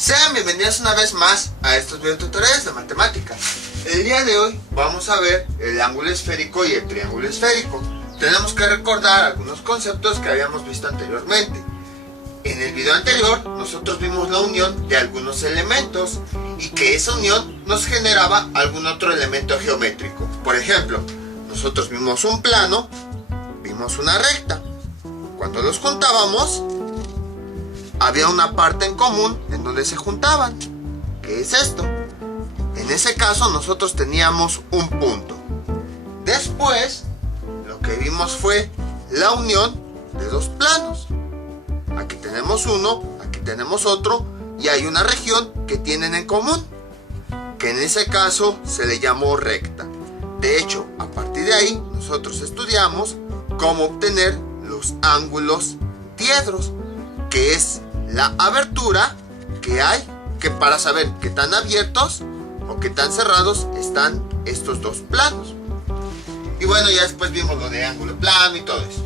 Sean bienvenidos una vez más a estos videotutoriales de matemáticas. El día de hoy vamos a ver el ángulo esférico y el triángulo esférico. Tenemos que recordar algunos conceptos que habíamos visto anteriormente. En el video anterior nosotros vimos la unión de algunos elementos y que esa unión nos generaba algún otro elemento geométrico. Por ejemplo, nosotros vimos un plano, vimos una recta. Cuando los juntábamos, había una parte en común en donde se juntaban. ¿Qué es esto? En ese caso nosotros teníamos un punto. Después, lo que vimos fue la unión de dos planos. Aquí tenemos uno, aquí tenemos otro, y hay una región que tienen en común, que en ese caso se le llamó recta. De hecho, a partir de ahí, nosotros estudiamos cómo obtener los ángulos diedros, que es la abertura que hay, que para saber qué tan abiertos o qué tan cerrados están estos dos planos. Y bueno, ya después vimos lo de ángulo plano y todo eso.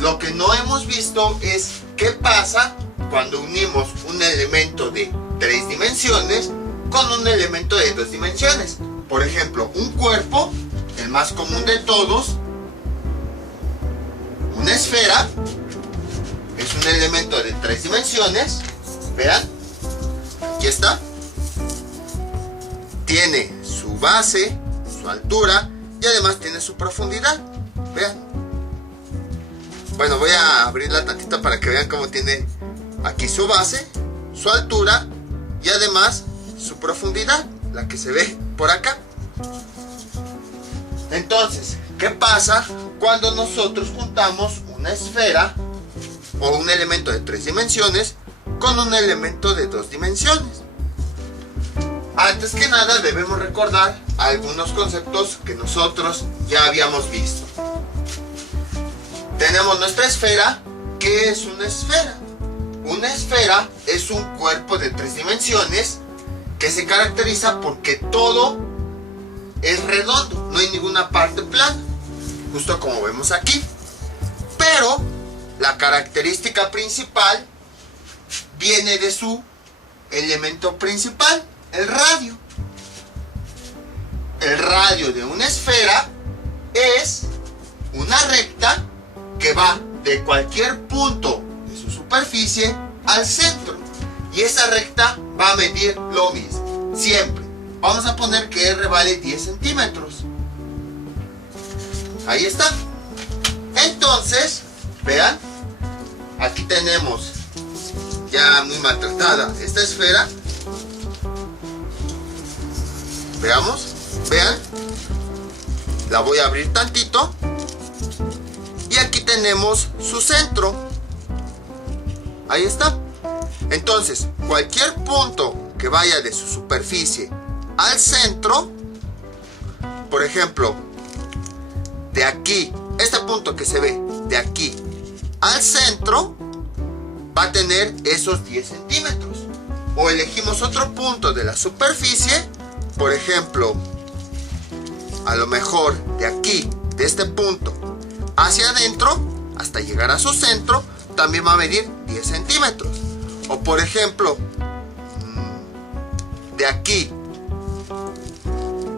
Lo que no hemos visto es qué pasa cuando unimos un elemento de 3 dimensiones con un elemento de 2 dimensiones. Por ejemplo, un cuerpo, el más común de todos, una esfera, es un elemento de 3 dimensiones. Vean, aquí está. Tiene su base, su altura y además tiene su profundidad. Vean. Bueno, voy a abrirla tantito para que vean cómo tiene aquí su base, su altura y además su profundidad, la que se ve por acá. Entonces, ¿qué pasa cuando nosotros juntamos una esfera o un elemento de 3 dimensiones con un elemento de 2 dimensiones? Antes que nada debemos recordar algunos conceptos que nosotros ya habíamos visto. Tenemos nuestra esfera. ¿Qué es una esfera? Una esfera es un cuerpo de 3 dimensiones que se caracteriza porque todo es redondo, no hay ninguna parte plana, justo como vemos aquí. Pero la característica principal viene de su elemento principal, el radio. El radio de una esfera es una recta que va de cualquier punto de su superficie al centro. Y esa recta va a medir lo mismo, siempre. Vamos a poner que R vale 10 centímetros. Ahí está. Entonces, vean, aquí tenemos ya muy maltratada esta esfera. Veamos, vean, la voy a abrir tantito y aquí tenemos su centro. Ahí está. Entonces, cualquier punto que vaya de su superficie al centro, por ejemplo, de aquí, este punto que se ve de aquí al centro, va a tener esos 10 centímetros. O elegimos otro punto de la superficie, por ejemplo, a lo mejor de aquí, de este punto hacia adentro, hasta llegar a su centro, también va a medir 10 centímetros. O por ejemplo, de aquí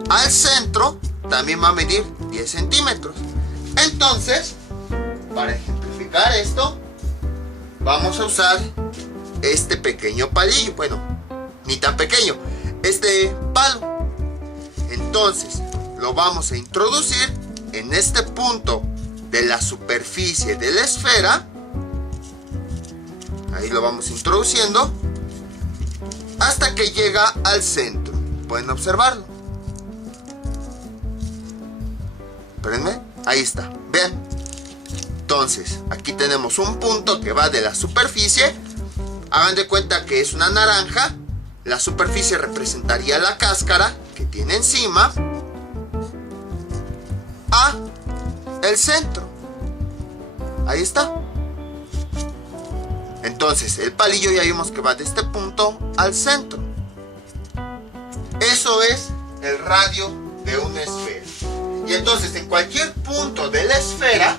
al centro, también va a medir 10 centímetros. Entonces, para ejemplificar esto, vamos a usar este pequeño palillo. Bueno, ni tan pequeño, este palo. Entonces, lo vamos a introducir en este punto de la superficie de la esfera. Ahí lo vamos introduciendo hasta que llega al centro. Pueden observarlo. Espérenme, ahí está, vean. Entonces, aquí tenemos un punto que va de la superficie. Hagan de cuenta que es una naranja. La superficie representaría la cáscara que tiene encima, a el centro. Ahí está. Entonces, el palillo ya vimos que va de este punto al centro. Eso es el radio de una esfera. Y entonces, en cualquier punto de la esfera,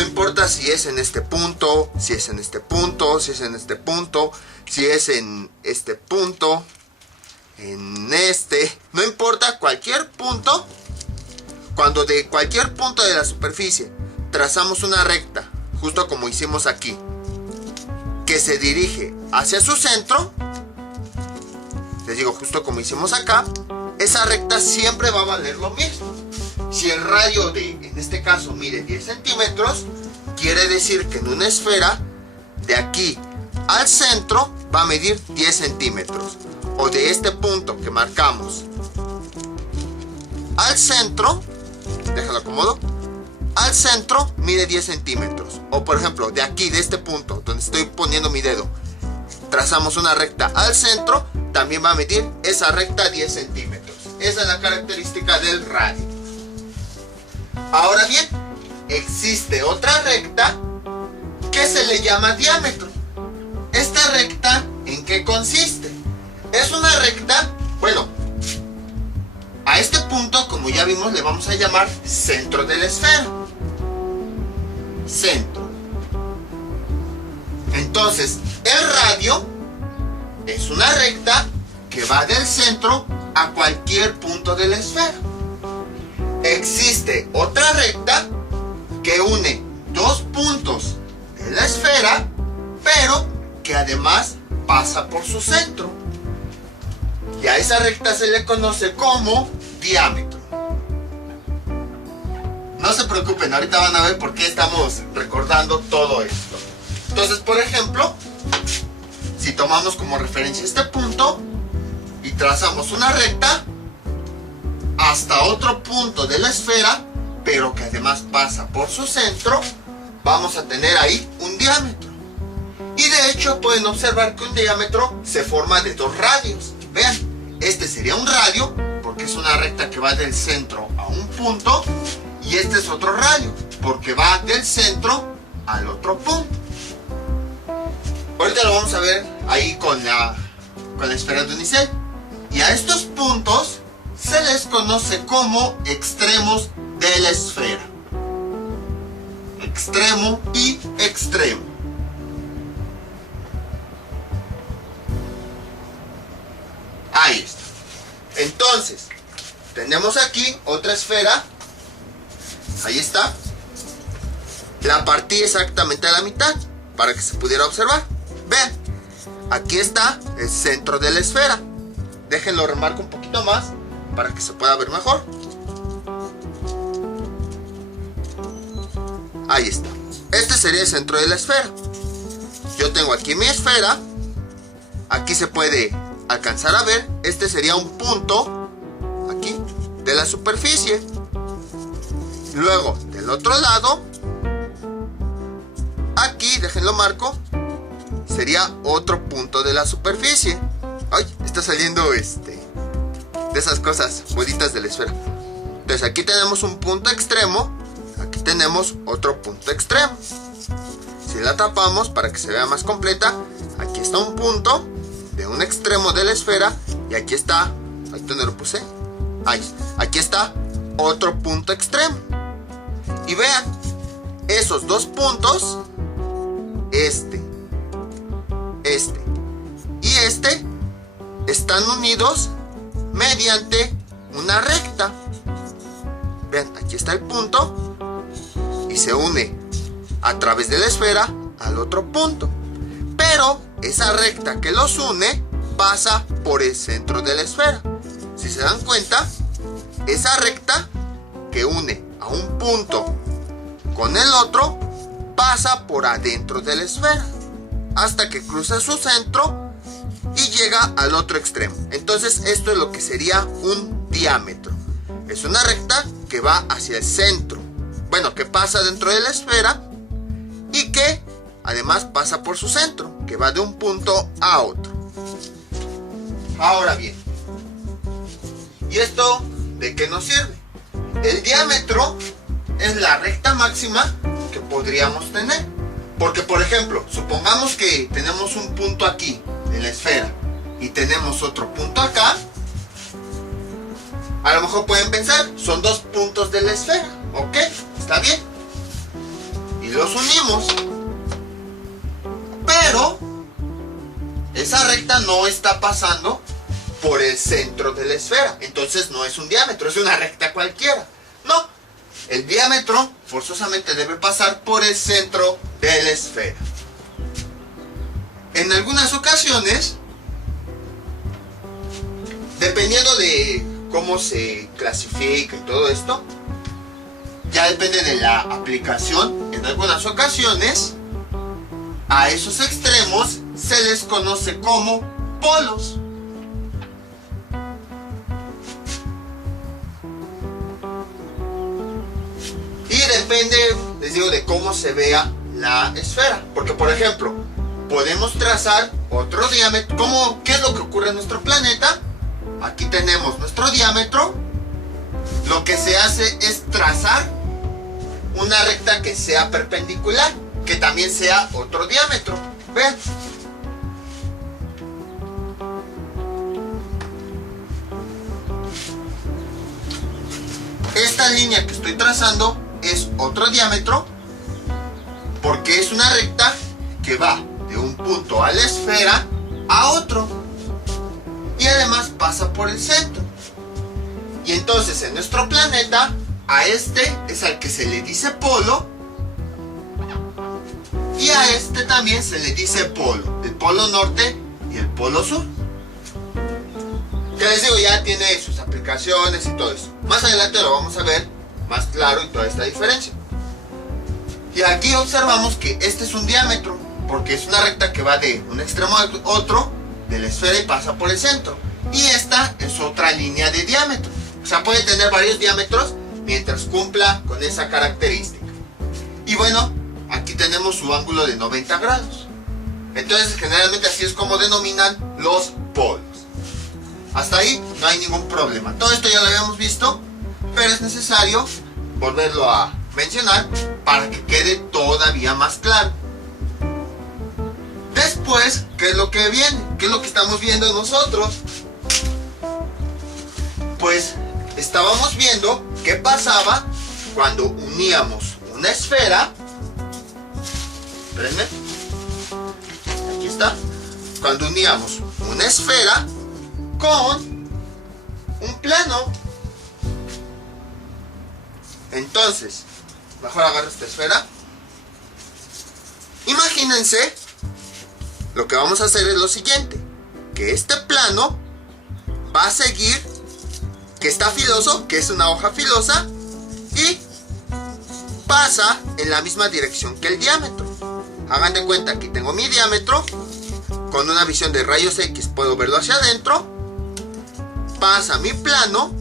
No importa si es en este punto, si es en este punto, si es en este punto, si es en este punto, en este. No importa cualquier punto. Cuando de cualquier punto de la superficie trazamos una recta, justo como hicimos aquí, que se dirige hacia su centro, les digo, justo como hicimos acá, esa recta siempre va a valer lo mismo. Si el radio en este caso, mide 10 centímetros, quiere decir que en una esfera, de aquí al centro, va a medir 10 centímetros. O de este punto que marcamos al centro, déjalo acomodo, al centro mide 10 centímetros. O por ejemplo, de aquí, de este punto, donde estoy poniendo mi dedo, trazamos una recta al centro, también va a medir esa recta 10 centímetros. Esa es la característica del radio. Ahora bien, existe otra recta que se le llama diámetro. ¿Esta recta en qué consiste? Es una recta, bueno, a este punto, como ya vimos, le vamos a llamar centro de la esfera. Centro. Entonces, el radio es una recta que va del centro a cualquier punto de la esfera. Existe otra recta que une dos puntos de la esfera, pero que además pasa por su centro. Y a esa recta se le conoce como diámetro. No se preocupen, ahorita van a ver por qué estamos recordando todo esto. Entonces, por ejemplo, si tomamos como referencia este punto y trazamos una recta hasta otro punto de la esfera, pero que además pasa por su centro, vamos a tener ahí un diámetro. Y de hecho pueden observar que un diámetro se forma de dos radios. Vean, este sería un radio porque es una recta que va del centro a un punto, y este es otro radio porque va del centro al otro punto. Ahorita lo vamos a ver ahí con la esfera de unicel. Y a estos puntos se les conoce como extremos de la esfera. Extremo y extremo. Ahí está. Entonces, tenemos aquí otra esfera. Ahí está. La partí exactamente a la mitad para que se pudiera observar. Vean, aquí está el centro de la esfera. Déjenlo remarco un poquito más para que se pueda ver mejor. Ahí está. Este sería el centro de la esfera. Yo tengo aquí mi esfera. Aquí se puede alcanzar a ver. Este sería un punto aquí de la superficie. Luego, del otro lado, aquí, déjenlo marco, sería otro punto de la superficie. Ay, está saliendo de esas cosas bonitas de la esfera. Entonces aquí tenemos un punto extremo, aquí tenemos otro punto extremo. Si la tapamos para que se vea más completa, aquí está un punto de un extremo de la esfera, y aquí está, ahí donde lo puse, ahí, aquí está otro punto extremo. Y vean, esos dos puntos, este y este, están unidos mediante una recta. Vean, aquí está el punto y se une a través de la esfera al otro punto. Pero esa recta que los une pasa por el centro de la esfera. Si se dan cuenta, esa recta que une a un punto con el otro pasa por adentro de la esfera hasta que cruza su centro y llega al otro extremo. Entonces esto es lo que sería un diámetro. Es una recta que va hacia el centro, bueno, que pasa dentro de la esfera y que además pasa por su centro, que va de un punto a otro. Ahora bien, ¿y esto de qué nos sirve? El diámetro es la recta máxima que podríamos tener. Porque, por ejemplo, supongamos que tenemos un punto aquí en la esfera y tenemos otro punto acá. A lo mejor pueden pensar, son dos puntos de la esfera. Ok, está bien. Y y los unimos, pero esa recta no está pasando por el centro de la esfera, entonces no es un diámetro, es una recta cualquiera. No, el diámetro forzosamente debe pasar por el centro de la esfera. En algunas ocasiones, dependiendo de cómo se clasifica y todo esto, ya depende de la aplicación. En algunas ocasiones, a esos extremos se les conoce como polos. Y depende, les digo, de cómo se vea la esfera. Porque, por ejemplo, podemos trazar otro diámetro. ¿Qué es lo que ocurre en nuestro planeta? Aquí tenemos nuestro diámetro. Lo que se hace es trazar una recta que sea perpendicular, que también sea otro diámetro. Vean. Esta línea que estoy trazando es otro diámetro, porque es una recta que va de un punto a la esfera a otro, y además pasa por el centro. Y entonces en nuestro planeta, a este es al que se le dice polo, y a este también se le dice polo, el polo norte y el polo sur. Que les digo, ya tiene sus aplicaciones y todo eso. Más adelante lo vamos a ver más claro y toda esta diferencia. Y aquí observamos que este es un diámetro, porque es una recta que va de un extremo a otro de la esfera y pasa por el centro. Y esta es otra línea de diámetro. O sea, puede tener varios diámetros mientras cumpla con esa característica. Y bueno, aquí tenemos su ángulo de 90 grados. Entonces, generalmente así es como denominan los polos. Hasta ahí no hay ningún problema. Todo esto ya lo habíamos visto, pero es necesario volverlo a mencionar para que quede todavía más claro. Después, ¿qué es lo que viene? ¿Qué es lo que estamos viendo nosotros? Pues estábamos viendo qué pasaba cuando uníamos una esfera. Espérenme. Aquí está. Cuando uníamos una esfera con un plano. Entonces, mejor agarro esta esfera. Imagínense, lo que vamos a hacer es lo siguiente: que este plano va a seguir, que está filoso, que es una hoja filosa, y pasa en la misma dirección que el diámetro. Hagan de cuenta que tengo mi diámetro, con una visión de rayos X puedo verlo hacia adentro. Pasa mi plano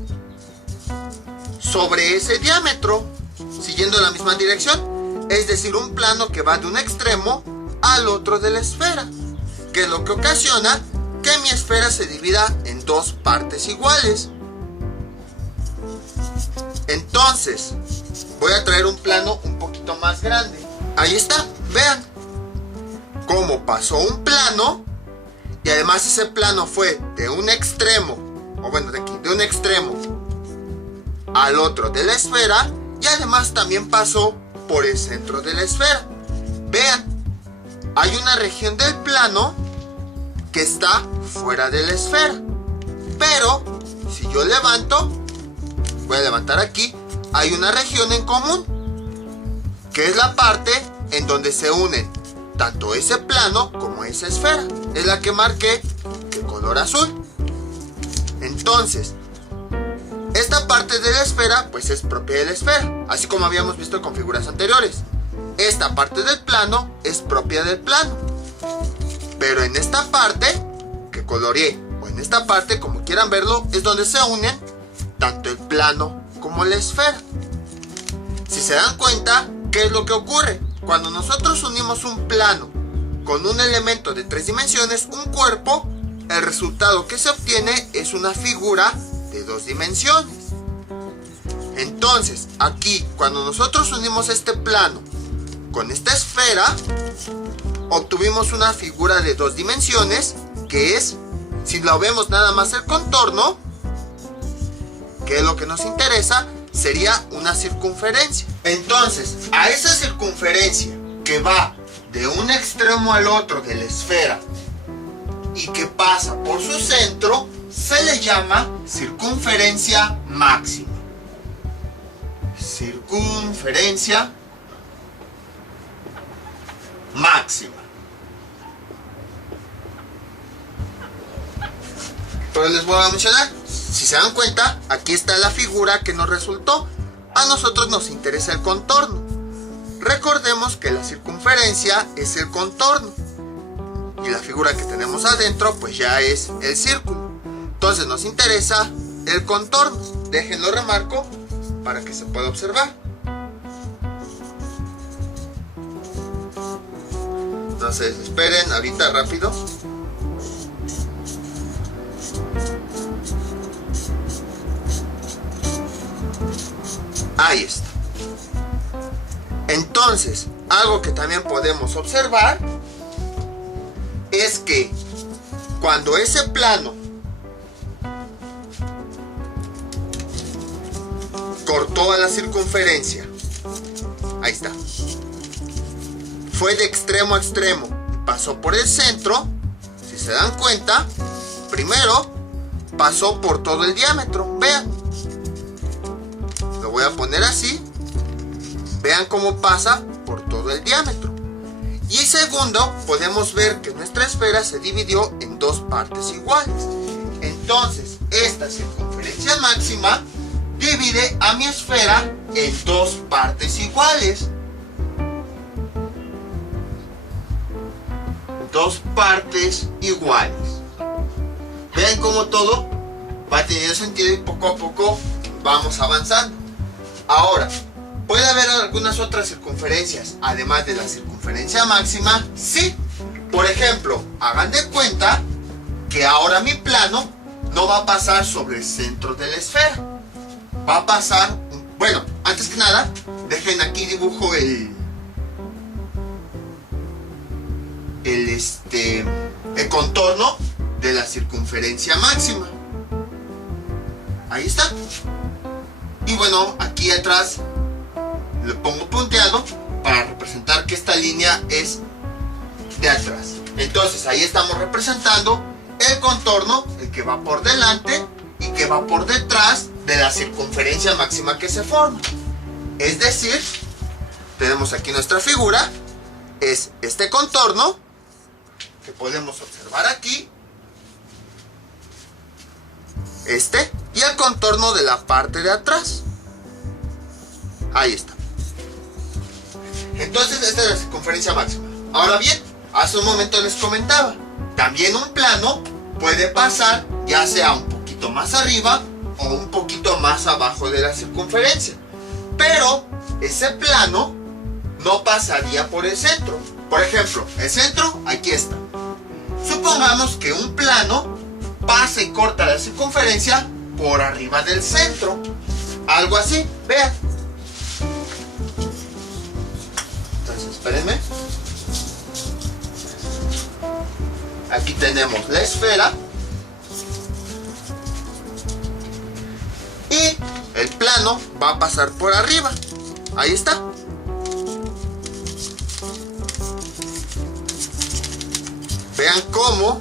sobre ese diámetro, siguiendo la misma dirección, es decir, un plano que va de un extremo al otro de la esfera, que es lo que ocasiona que mi esfera se divida en dos partes iguales. Entonces, voy a traer un plano un poquito más grande. Ahí está, vean cómo pasó un plano, y además ese plano fue de un extremo, o bueno, de aquí, de un extremo al otro de la esfera, y además también pasó por el centro de la esfera. Vean, hay una región del plano que está fuera de la esfera, pero si yo levanto, voy a levantar aquí, hay una región en común, que es la parte en donde se unen tanto ese plano como esa esfera. Es la que marqué de color azul. Entonces, esta parte de la esfera pues es propia de la esfera, así como habíamos visto con figuras anteriores. Esta parte del plano es propia del plano, pero en esta parte que coloreé, o en esta parte, como quieran verlo, es donde se unen tanto el plano como la esfera. Si se dan cuenta, ¿qué es lo que ocurre? Cuando nosotros unimos un plano con un elemento de 3 dimensiones, un cuerpo, el resultado que se obtiene es una figura de 2 dimensiones. Entonces, aquí, cuando nosotros unimos este plano con esta esfera, obtuvimos una figura de 2 dimensiones, que es, si lo vemos nada más el contorno, que es lo que nos interesa, sería una circunferencia. Entonces, a esa circunferencia que va de un extremo al otro de la esfera y que pasa por su centro, se le llama circunferencia máxima. Circunferencia máxima. Pero les voy a mencionar, si se dan cuenta, aquí está la figura que nos resultó. A nosotros nos interesa el contorno. Recordemos que la circunferencia es el contorno y la figura que tenemos adentro pues ya es el círculo. Entonces nos interesa el contorno. Déjenlo remarco para que se pueda observar. Entonces esperen ahorita rápido. Ahí está. Entonces, algo que también podemos observar es que cuando ese plano cortó a la circunferencia, ahí está, fue de extremo a extremo, pasó por el centro, si se dan cuenta, primero pasó por todo el diámetro, vean, lo voy a poner así. Vean cómo pasa por todo el diámetro. Y segundo, podemos ver que nuestra esfera se dividió en dos partes iguales. Entonces, esta circunferencia máxima divide a mi esfera en dos partes iguales. Dos partes iguales. Vean cómo todo va teniendo sentido y poco a poco vamos avanzando. Ahora, ¿puede haber algunas otras circunferencias además de la circunferencia máxima? Sí. Por ejemplo, hagan de cuenta que ahora mi plano no va a pasar sobre el centro de la esfera. Va a pasar, bueno, antes que nada, dejen aquí dibujo el contorno de la circunferencia máxima. Ahí está. Y bueno, aquí atrás le pongo punteado para representar que esta línea es de atrás. Entonces ahí estamos representando el contorno, el que va por delante y que va por detrás de la circunferencia máxima que se forma. Es decir, tenemos aquí nuestra figura, es este contorno que podemos observar aquí, y el contorno de la parte de atrás. Ahí está. Entonces esta es la circunferencia máxima. Ahora bien, hace un momento les comentaba, también un plano puede pasar ya sea un poquito más arriba o un poquito más abajo de la circunferencia. Pero ese plano no pasaría por el centro. Por ejemplo, el centro aquí está. Supongamos que un plano pasa y corta la circunferencia por arriba del centro. Algo así, vean. Espérenme. Aquí tenemos la esfera y el plano va a pasar por arriba. Ahí está. Vean cómo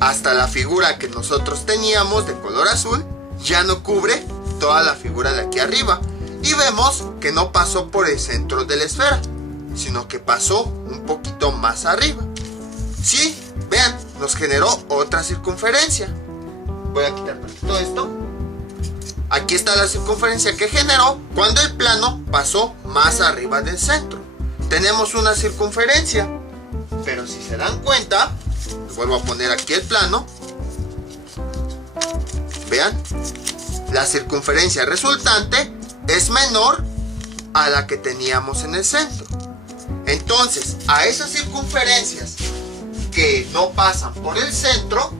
hasta la figura que nosotros teníamos de color azul ya no cubre toda la figura de aquí arriba. Y vemos que no pasó por el centro de la esfera, sino que pasó un poquito más arriba. Sí, vean, nos generó otra circunferencia. Voy a quitar todo esto. Aquí está la circunferencia que generó cuando el plano pasó más arriba del centro. Tenemos una circunferencia, pero si se dan cuenta, vuelvo a poner aquí el plano. Vean, la circunferencia resultante es menor a la que teníamos en el centro. Entonces, a esas circunferencias que no pasan por el centro,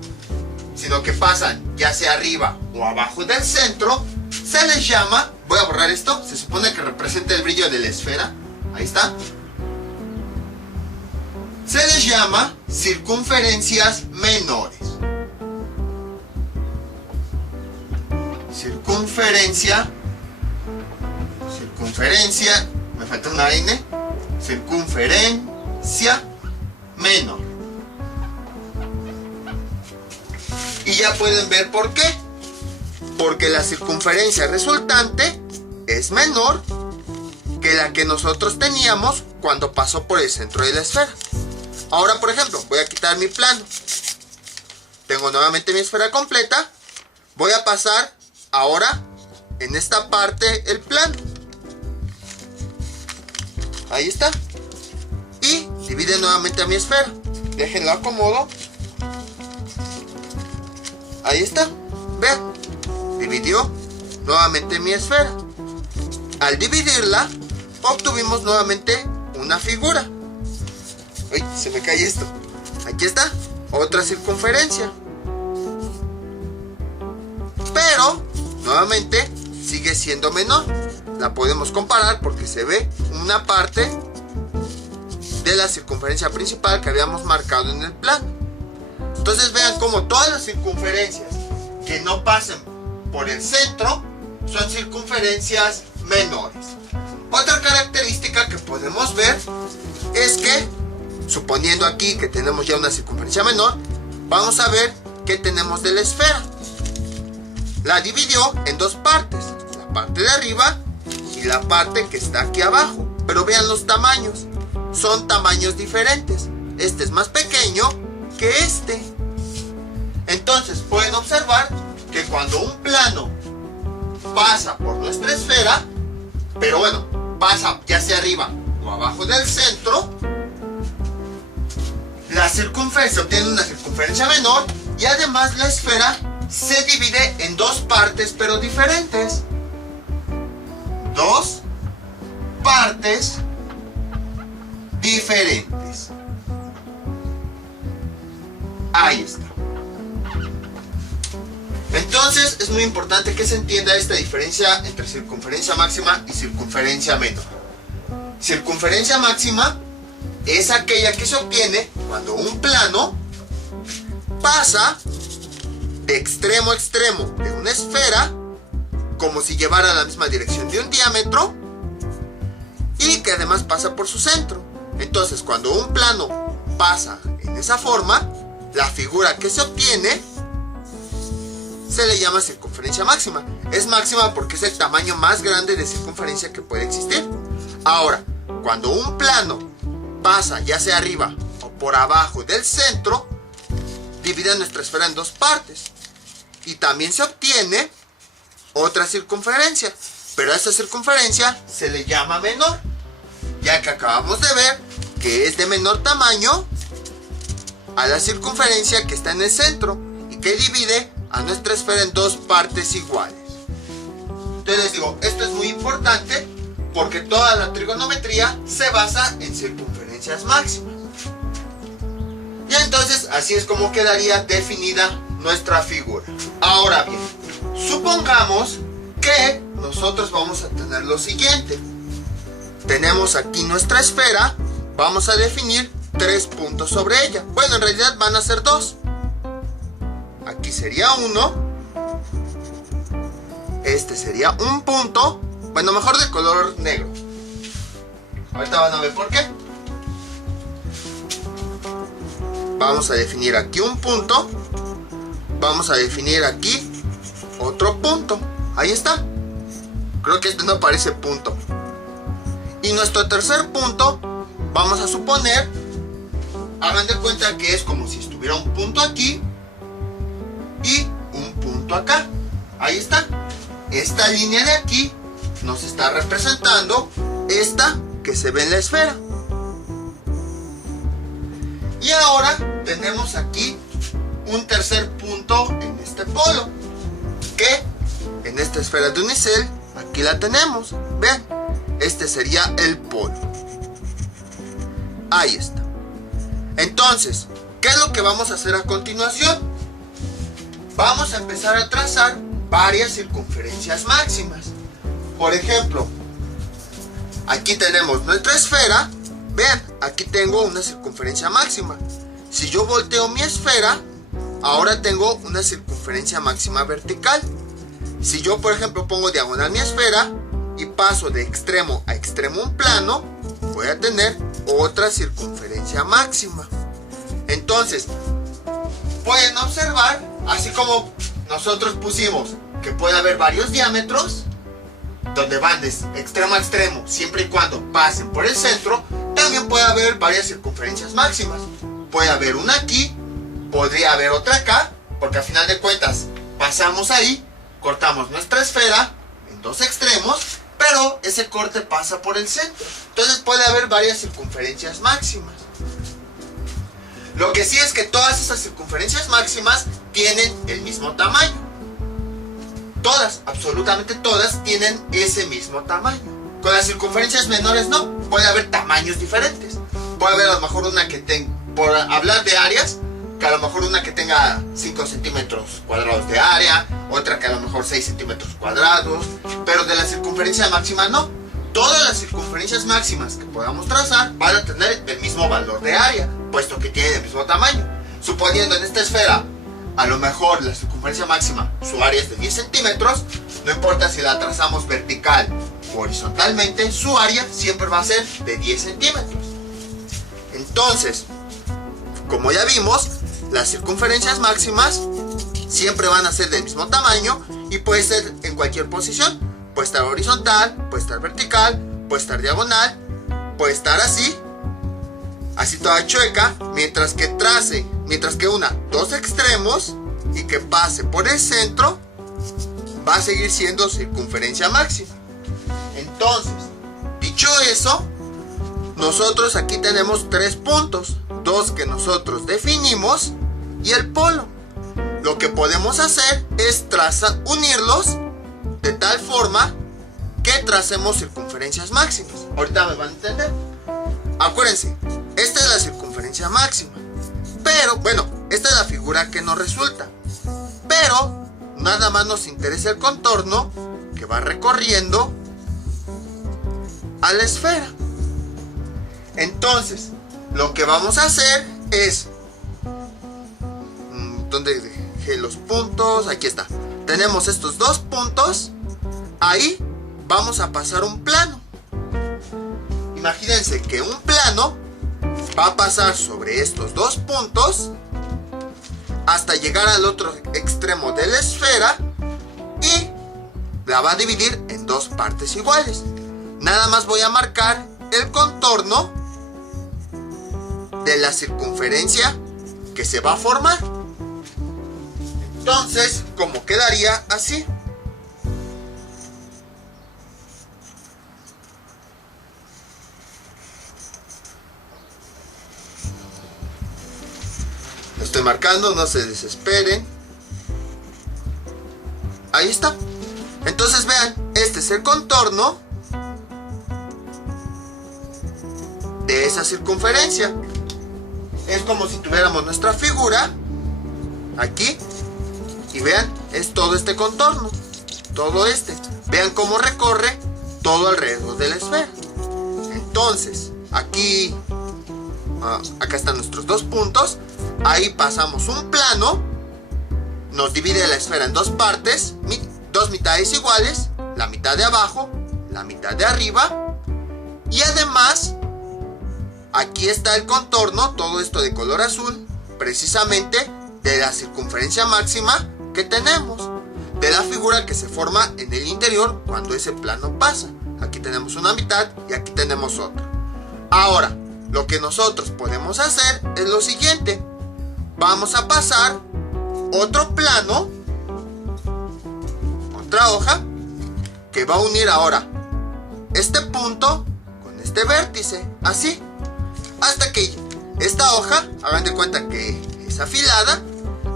sino que pasan ya sea arriba o abajo del centro, se les llama, voy a borrar esto, se supone que representa el brillo de la esfera, ahí está, se les llama circunferencias menores. circunferencia, me falta una N, circunferencia menor. Y ya pueden ver por qué. Porque la circunferencia resultante es menor que la que nosotros teníamos cuando pasó por el centro de la esfera. Ahora, por ejemplo, voy a quitar mi plano. Tengo nuevamente mi esfera completa. Voy a pasar ahora en esta parte el plano. Ahí está. Y divide nuevamente a mi esfera. Déjenlo acomodo. Ahí está. Vean. Dividió nuevamente mi esfera. Al dividirla, obtuvimos nuevamente una figura. Uy, se me cae esto. Aquí está. Otra circunferencia. Pero, nuevamente, sigue siendo menor. La podemos comparar porque se ve una parte de la circunferencia principal que habíamos marcado en el plano. Entonces vean cómo todas las circunferencias que no pasen por el centro son circunferencias menores. Otra característica que podemos ver es que, suponiendo aquí que tenemos ya una circunferencia menor, vamos a ver qué tenemos de la esfera. La dividió en dos partes, la parte de arriba y la parte que está aquí abajo. Pero vean los tamaños, son tamaños diferentes. Este es más pequeño que este. Entonces pueden observar que cuando un plano pasa por nuestra esfera, pero bueno, pasa ya sea arriba o abajo del centro, la circunferencia obtiene una circunferencia menor y además la esfera se divide en dos partes pero diferentes. Dos partes diferentes. Ahí está. Entonces es muy importante que se entienda esta diferencia entre circunferencia máxima y circunferencia menor. Circunferencia máxima es aquella que se obtiene cuando un plano pasa de extremo a extremo de una esfera, como si llevara la misma dirección de un diámetro, y que además pasa por su centro. Entonces, cuando un plano pasa en esa forma, la figura que se obtiene se le llama circunferencia máxima. Es máxima porque es el tamaño más grande de circunferencia que puede existir. Ahora, cuando un plano pasa ya sea arriba o por abajo del centro, divide nuestra esfera en dos partes. Y también se obtiene otra circunferencia, pero a esta circunferencia se le llama menor, ya que acabamos de ver que es de menor tamaño a la circunferencia que está en el centro y que divide a nuestra esfera en dos partes iguales. Entonces les digo, esto es muy importante porque toda la trigonometría se basa en circunferencias máximas. Y entonces así es como quedaría definida nuestra figura. Ahora bien, supongamos que nosotros vamos a tener lo siguiente. Tenemos aquí nuestra esfera, vamos a definir 3 puntos sobre ella. Bueno, en realidad van a ser 2. Aquí sería 1. Este sería un punto. Bueno, mejor de color negro. Ahorita van a ver por qué. Vamos a definir aquí un punto. Vamos a definir aquí otro punto. Ahí está. Creo que este no parece punto. Y nuestro tercer punto, vamos a suponer, hagan de cuenta que es como si estuviera un punto aquí y un punto acá. Ahí está. Esta línea de aquí nos está representando esta que se ve en la esfera. Y ahora tenemos aquí un tercer punto en este polo, que en esta esfera de unicel, aquí la tenemos. Vean, este sería el polo. Ahí está. Entonces, ¿qué es lo que vamos a hacer a continuación? Vamos a empezar a trazar varias circunferencias máximas. Por ejemplo, aquí tenemos nuestra esfera. Vean, aquí tengo una circunferencia máxima. Si yo volteo mi esfera, ahora tengo una circunferencia máxima vertical. Si yo, por ejemplo, pongo diagonal mi esfera, y paso de extremo a extremo un plano, voy a tener otra circunferencia máxima. Entonces, pueden observar, así como nosotros pusimos que puede haber varios diámetros, donde van de extremo a extremo, siempre y cuando pasen por el centro, también puede haber varias circunferencias máximas. Puede haber una aquí, podría haber otra acá, porque a final de cuentas pasamos ahí, cortamos nuestra esfera en dos extremos, pero ese corte pasa por el centro. Entonces puede haber varias circunferencias máximas. Lo que sí es que todas esas circunferencias máximas tienen el mismo tamaño. Todas, absolutamente todas, tienen ese mismo tamaño. Con las circunferencias menores no, puede haber tamaños diferentes. Puede haber a lo mejor una que tenga, por hablar de áreas, que a lo mejor una que tenga 5 centímetros cuadrados de área, otra que a lo mejor 6 centímetros cuadrados, pero de la circunferencia máxima no. Todas las circunferencias máximas que podamos trazar van a tener el mismo valor de área, puesto que tienen el mismo tamaño. Suponiendo en esta esfera, a lo mejor la circunferencia máxima, su área es de 10 centímetros, no importa si la trazamos vertical o horizontalmente, su área siempre va a ser de 10 centímetros. Entonces, como ya vimos, las circunferencias máximas siempre van a ser del mismo tamaño y puede ser en cualquier posición. Puede estar horizontal, puede estar vertical, puede estar diagonal, puede estar así toda chueca, mientras que una dos extremos y que pase por el centro, va a seguir siendo circunferencia máxima. Entonces, dicho eso, nosotros aquí tenemos tres puntos, dos que nosotros definimos y el polo. Lo que podemos hacer es unirlos de tal forma que tracemos circunferencias máximas. Ahorita me van a entender. Acuérdense, esta es la circunferencia máxima. Pero, bueno, esta es la figura que nos resulta. Pero, nada más nos interesa el contorno que va recorriendo a la esfera. Entonces, lo que vamos a hacer es... ¿Dónde dejé los puntos? Aquí está. Tenemos estos dos puntos. Ahí vamos a pasar un plano. Imagínense que un plano va a pasar sobre estos dos puntos hasta llegar al otro extremo de la esfera y la va a dividir en dos partes iguales. Nada más voy a marcar el contorno de la circunferencia que se va a formar. Entonces, como quedaría así. Lo estoy marcando, no se desesperen. Ahí está. Entonces vean, este es el contorno de esa circunferencia. Es como si tuviéramos nuestra figura aquí. Y vean, es todo este contorno. Todo este. Vean cómo recorre todo alrededor de la esfera. Entonces, aquí acá están nuestros dos puntos. Ahí pasamos un plano. Nos divide la esfera en dos partes, dos mitades iguales, la mitad de abajo, la mitad de arriba. Y además, aquí está el contorno, todo esto de color azul, precisamente de la circunferencia máxima que tenemos, de la figura que se forma en el interior cuando ese plano pasa. Aquí tenemos una mitad y aquí tenemos otra. Ahora, lo que nosotros podemos hacer es lo siguiente. Vamos a pasar otro plano, otra hoja, que va a unir ahora este punto con este vértice, así, hasta que esta hoja, hagan de cuenta que es afilada,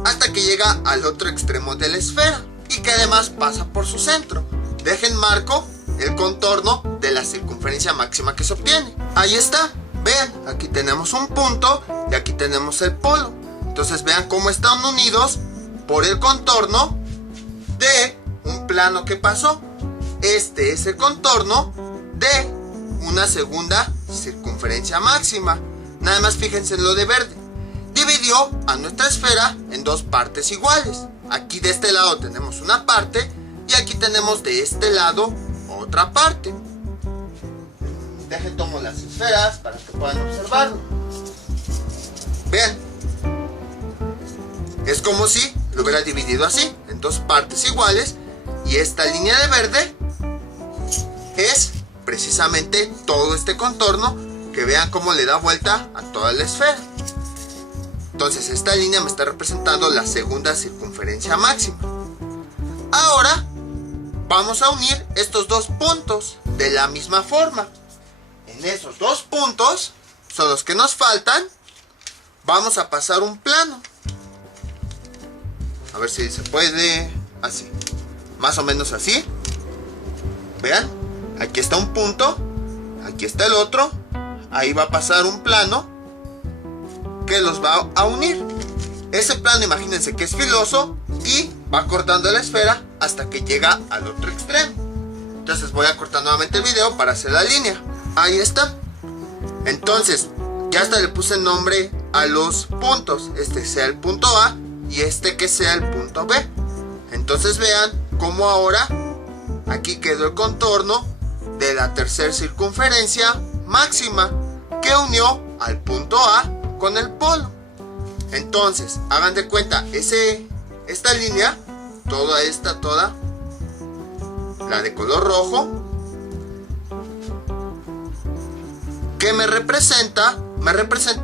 hasta que llega al otro extremo de la esfera y que además pasa por su centro. Dejen marco el contorno de la circunferencia máxima que se obtiene. Ahí está, vean, aquí tenemos un punto y aquí tenemos el polo. Entonces vean cómo están unidos por el contorno de un plano que pasó. Este es el contorno de una segunda circunferencia máxima. Nada más fíjense en lo de verde. Dividió a nuestra esfera en dos partes iguales. Aquí de este lado tenemos una parte y aquí tenemos de este lado otra parte. Dejen tomo las esferas para que puedan observarlo. Vean, es como si lo hubiera dividido así, en dos partes iguales, y esta línea de verde es precisamente todo este contorno, que vean cómo le da vuelta a toda la esfera. Entonces esta línea me está representando la segunda circunferencia máxima. Ahora vamos a unir estos dos puntos de la misma forma. En esos dos puntos son los que nos faltan. Vamos a pasar un plano. A ver si se puede. Así. Más o menos así. Vean. Aquí está un punto. Aquí está el otro. Ahí va a pasar un plano que los va a unir. Ese plano, imagínense que es filoso y va cortando la esfera hasta que llega al otro extremo. Entonces voy a cortar nuevamente el video para hacer la línea. Ahí está. Entonces ya hasta le puse el nombre a los puntos. Este sea el punto A y este que sea el punto B. Entonces vean cómo ahora aquí quedó el contorno de la tercera circunferencia máxima que unió al punto A con el polo. Entonces hagan de cuenta esta línea, toda la de color rojo, que me representa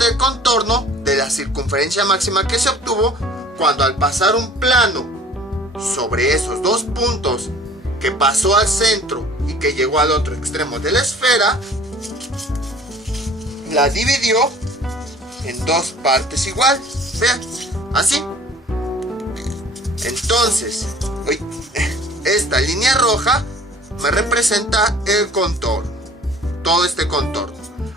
el contorno de la circunferencia máxima que se obtuvo cuando, al pasar un plano sobre esos dos puntos que pasó al centro y que llegó al otro extremo de la esfera, la dividió en dos partes iguales. Vean, así. Entonces esta línea roja me representa el contorno, todo este contorno.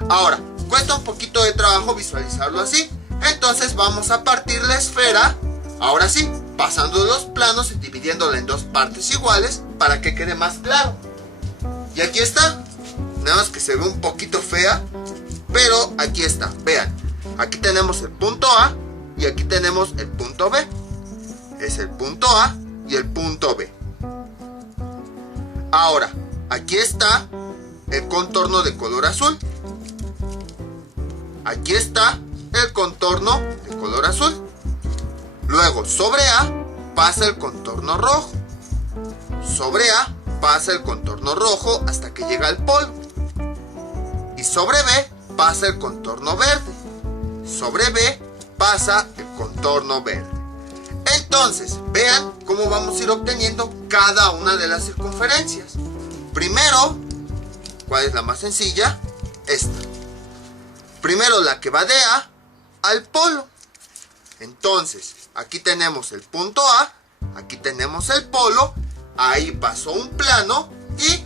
Ahora, cuesta un poquito de trabajo visualizarlo así. Entonces vamos a partir la esfera, ahora sí, pasando los planos y dividiéndola en dos partes iguales para que quede más claro. Y aquí está. Nada más que se ve un poquito fea, pero aquí está. Vean, aquí tenemos el punto A y aquí tenemos el punto B. Es el punto A y el punto B. Ahora, aquí está el contorno de color azul. Aquí está el contorno de color azul. Luego, sobre A pasa el contorno rojo. Sobre A pasa el contorno rojo hasta que llega al polo. Y sobre B pasa el contorno verde. Sobre B pasa el contorno verde. Entonces, vean cómo vamos a ir obteniendo cada una de las circunferencias. Primero, ¿cuál es la más sencilla? Esta. Primero la que va de A al polo. Entonces, aquí tenemos el punto A, aquí tenemos el polo, ahí pasó un plano y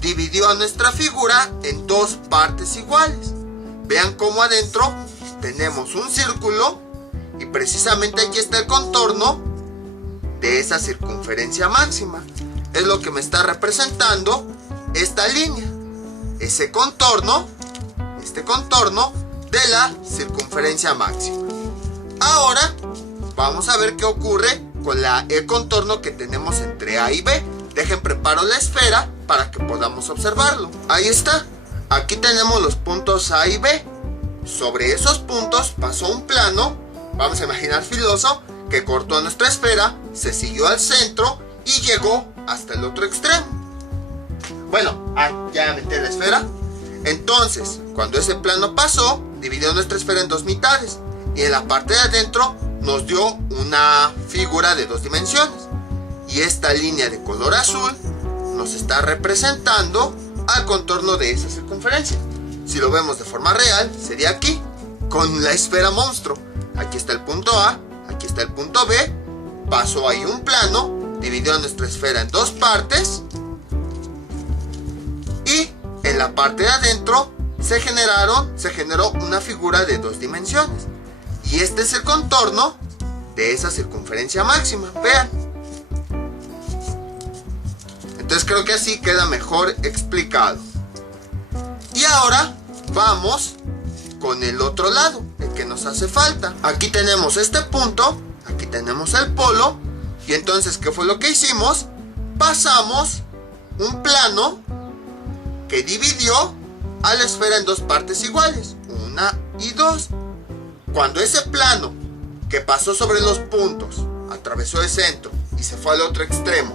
dividió a nuestra figura en dos partes iguales. Vean cómo adentro tenemos un círculo y precisamente aquí está el contorno de esa circunferencia máxima. Es lo que me está representando esta línea, ese contorno, este contorno de la circunferencia máxima. Ahora vamos a ver qué ocurre con el contorno que tenemos entre A y B. Dejen preparo la esfera para que podamos observarlo. Ahí está. Aquí tenemos los puntos A y B. Sobre esos puntos pasó un plano, vamos a imaginar filoso, que cortó nuestra esfera, se siguió al centro y llegó hasta el otro extremo. Bueno, ya metí la esfera. Entonces, cuando ese plano pasó, dividió nuestra esfera en dos mitades y en la parte de adentro nos dio una figura de dos dimensiones. Y esta línea de color azul nos está representando al contorno de esa circunferencia. Si lo vemos de forma real, sería aquí, con la esfera monstruo. Aquí está el punto A, aquí está el punto B, pasó ahí un plano, dividió nuestra esfera en dos partes y en la parte de adentro se generó una figura de dos dimensiones. Y este es el contorno de esa circunferencia máxima. Vean. Entonces creo que así queda mejor explicado. Y ahora vamos con el otro lado, el que nos hace falta. Aquí tenemos este punto, aquí tenemos el polo. Y entonces, ¿qué fue lo que hicimos? Pasamos un plano que dividió a la esfera en dos partes iguales, 1 y 2. Cuando ese plano que pasó sobre los puntos, atravesó el centro y se fue al otro extremo,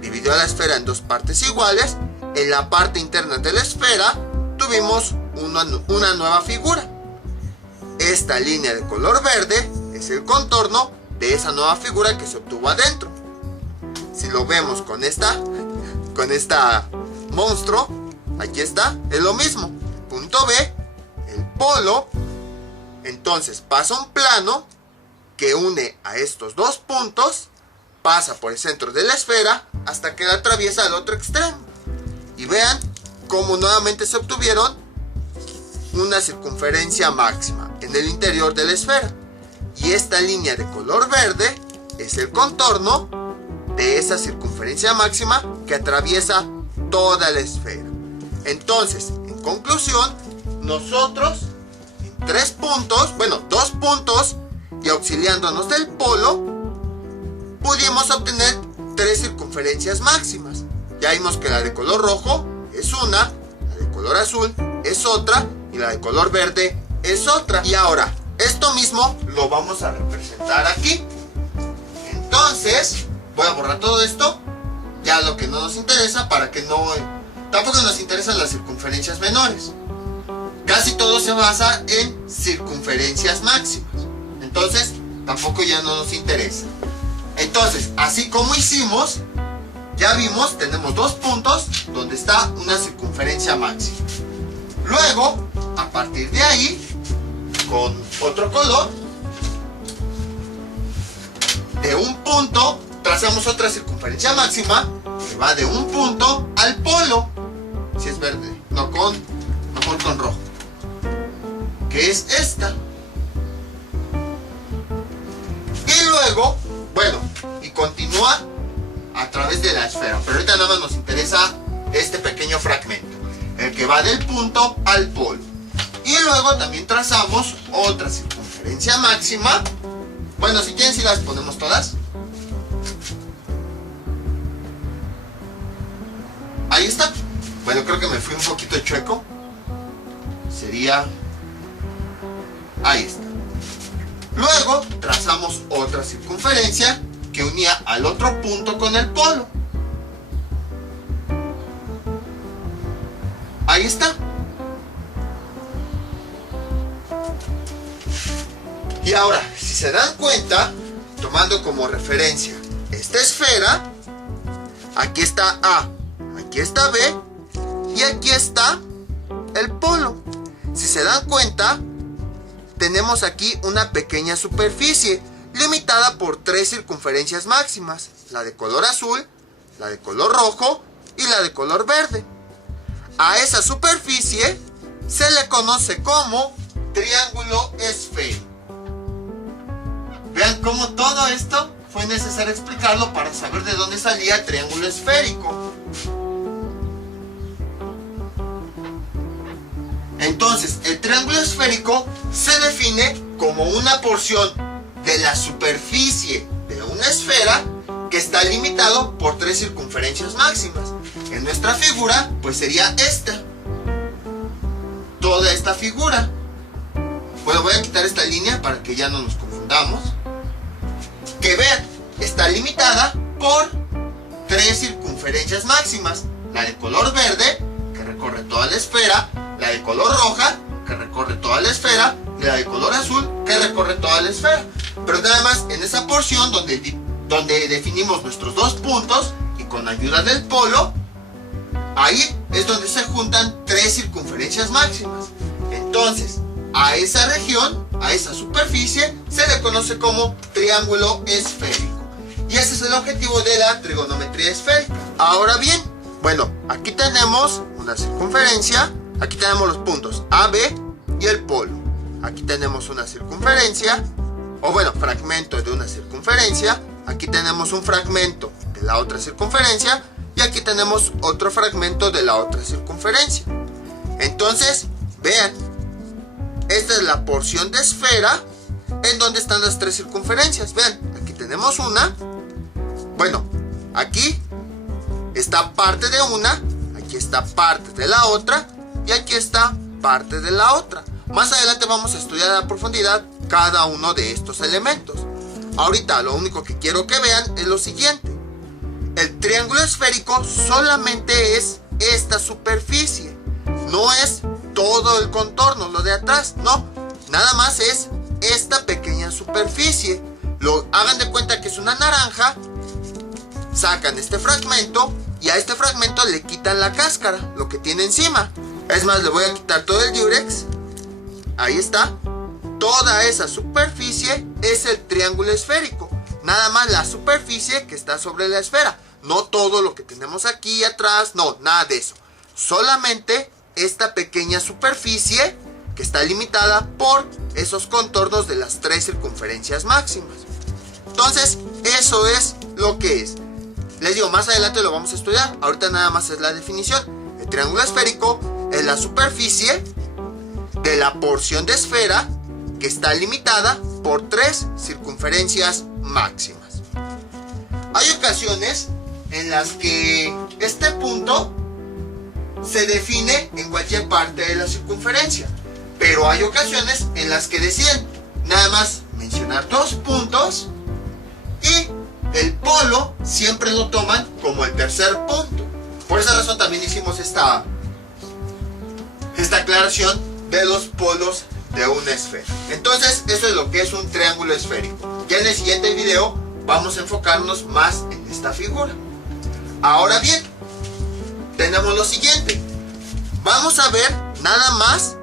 dividió a la esfera en dos partes iguales, en la parte interna de la esfera tuvimos una nueva figura. Esta línea de color verde es el contorno de esa nueva figura que se obtuvo adentro. Si lo vemos con esta monstruo, aquí está, es lo mismo. Punto B, el polo. Entonces pasa un plano que une a estos dos puntos, pasa por el centro de la esfera hasta que la atraviesa al otro extremo. Y vean cómo nuevamente se obtuvieron una circunferencia máxima en el interior de la esfera. Y esta línea de color verde es el contorno de esa circunferencia máxima que atraviesa toda la esfera. Entonces, en conclusión, nosotros en 3 puntos, bueno, 2 puntos, y auxiliándonos del polo, pudimos obtener 3 circunferencias máximas. Ya vimos que la de color rojo es una, la de color azul es otra y la de color verde es otra. Y ahora, esto mismo lo vamos a representar aquí. Entonces, voy a borrar todo esto, ya lo que no nos interesa, para que no... Tampoco nos interesan las circunferencias menores. Casi todo se basa en circunferencias máximas. Entonces, tampoco ya no nos interesa. Entonces, así como hicimos, ya vimos, tenemos 2 puntos donde está una circunferencia máxima. Luego, a partir de ahí, con otro color, de un punto, trazamos otra circunferencia máxima que va de un punto al polo. Si es verde, mejor con rojo, que es esta. Y luego, bueno, y continúa a través de la esfera, pero ahorita nada más nos interesa este pequeño fragmento, el que va del punto al polo. Y luego también trazamos otra circunferencia máxima. Bueno, si quieren, si las ponemos todas. Ahí está. Bueno, creo que me fui un poquito chueco. Sería... Ahí está. Luego trazamos otra circunferencia que unía al otro punto con el polo. Ahí está. Y ahora, si se dan cuenta, tomando como referencia esta esfera, aquí está A, aquí está B y aquí está el polo. Si se dan cuenta, tenemos aquí una pequeña superficie limitada por 3 circunferencias máximas, la de color azul, la de color rojo y la de color verde. A esa superficie se le conoce como triángulo esférico. Vean cómo todo esto fue necesario explicarlo para saber de dónde salía el triángulo esférico. Entonces, el triángulo esférico se define como una porción de la superficie de una esfera que está limitado por 3 circunferencias máximas. En nuestra figura, pues sería esta. Toda esta figura. Bueno, voy a quitar esta línea para que ya no nos confundamos. Que vean, está limitada por 3 circunferencias máximas. La de color verde, que recorre toda la esfera. La de color roja, que recorre toda la esfera. Y la de color azul, que recorre toda la esfera. Pero nada más en esa porción donde definimos nuestros 2 puntos y con ayuda del polo, ahí es donde se juntan 3 circunferencias máximas. Entonces, a esa región, a esa superficie, se le conoce como triángulo esférico. Y ese es el objetivo de la trigonometría esférica. Ahora bien, bueno, aquí tenemos una circunferencia, aquí tenemos los puntos A, B y el polo. Aquí tenemos una circunferencia, o bueno, fragmento de una circunferencia. Aquí tenemos un fragmento de la otra circunferencia y aquí tenemos otro fragmento de la otra circunferencia. Entonces, vean, esta es la porción de esfera en donde están las 3 circunferencias. Vean, aquí tenemos una. Bueno, aquí está parte de una, aquí está parte de la otra y aquí está parte de la otra. Más adelante vamos a estudiar a profundidad cada uno de estos elementos. Ahorita lo único que quiero que vean es lo siguiente. El triángulo esférico solamente es esta superficie, no es todo el contorno, lo de atrás, no, nada más es esta pequeña superficie. Hagan de cuenta que es una naranja, sacan este fragmento y a este fragmento le quitan la cáscara, lo que tiene encima. Es más, le voy a quitar todo el diurex, ahí está. Toda esa superficie es el triángulo esférico, nada más la superficie que está sobre la esfera, no todo lo que tenemos aquí atrás, no, nada de eso, solamente esta pequeña superficie que está limitada por esos contornos de las 3 circunferencias máximas. Entonces, eso es lo que es. Les digo, más adelante lo vamos a estudiar, ahorita nada más es la definición. El triángulo esférico es la superficie de la porción de esfera que está limitada por 3 circunferencias máximas. Hay ocasiones en las que este punto se define en cualquier parte de la circunferencia, pero hay ocasiones en las que deciden nada más mencionar 2 puntos y el polo siempre lo toman como el tercer punto. Por esa razón también hicimos esta aclaración de los polos de una esfera. Entonces, eso es lo que es un triángulo esférico. Ya en el siguiente video vamos a enfocarnos más en esta figura. Ahora bien, tenemos lo siguiente. Vamos a ver nada más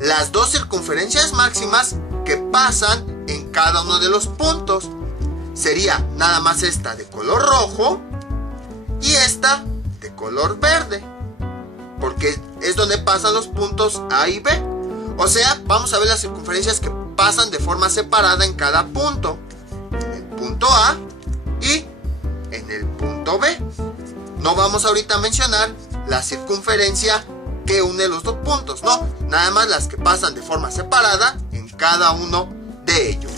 las 2 circunferencias máximas que pasan en cada uno de los puntos. Sería nada más esta de color rojo y esta de color verde, porque es donde pasan los puntos A y B. O sea, vamos a ver las circunferencias que pasan de forma separada en cada punto. En el punto A y en el punto B. No vamos ahorita a mencionar la circunferencia que une los 2 puntos, no, nada más las que pasan de forma separada en cada uno de ellos.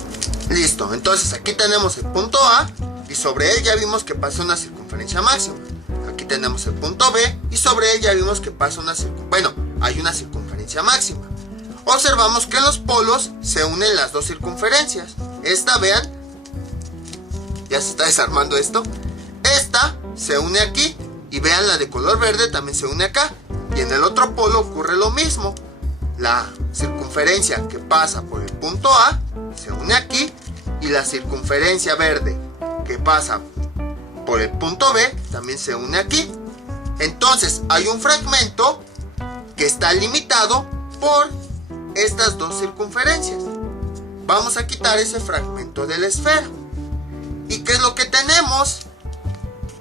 Listo, entonces aquí tenemos el punto A y sobre él ya vimos que pasa una circunferencia máxima. Aquí tenemos el punto B y sobre él ya vimos que pasa hay una circunferencia máxima. Observamos que en los polos se unen las 2 circunferencias. Esta, vean, ya se está desarmando esto. Esta se une aquí y vean, la de color verde también se une acá. Y en el otro polo ocurre lo mismo. La circunferencia que pasa por el punto A se une aquí y la circunferencia verde que pasa por el punto B también se une aquí. Entonces hay un fragmento que está limitado por estas 2 circunferencias. Vamos a quitar ese fragmento de la esfera. ¿Y qué es lo que tenemos?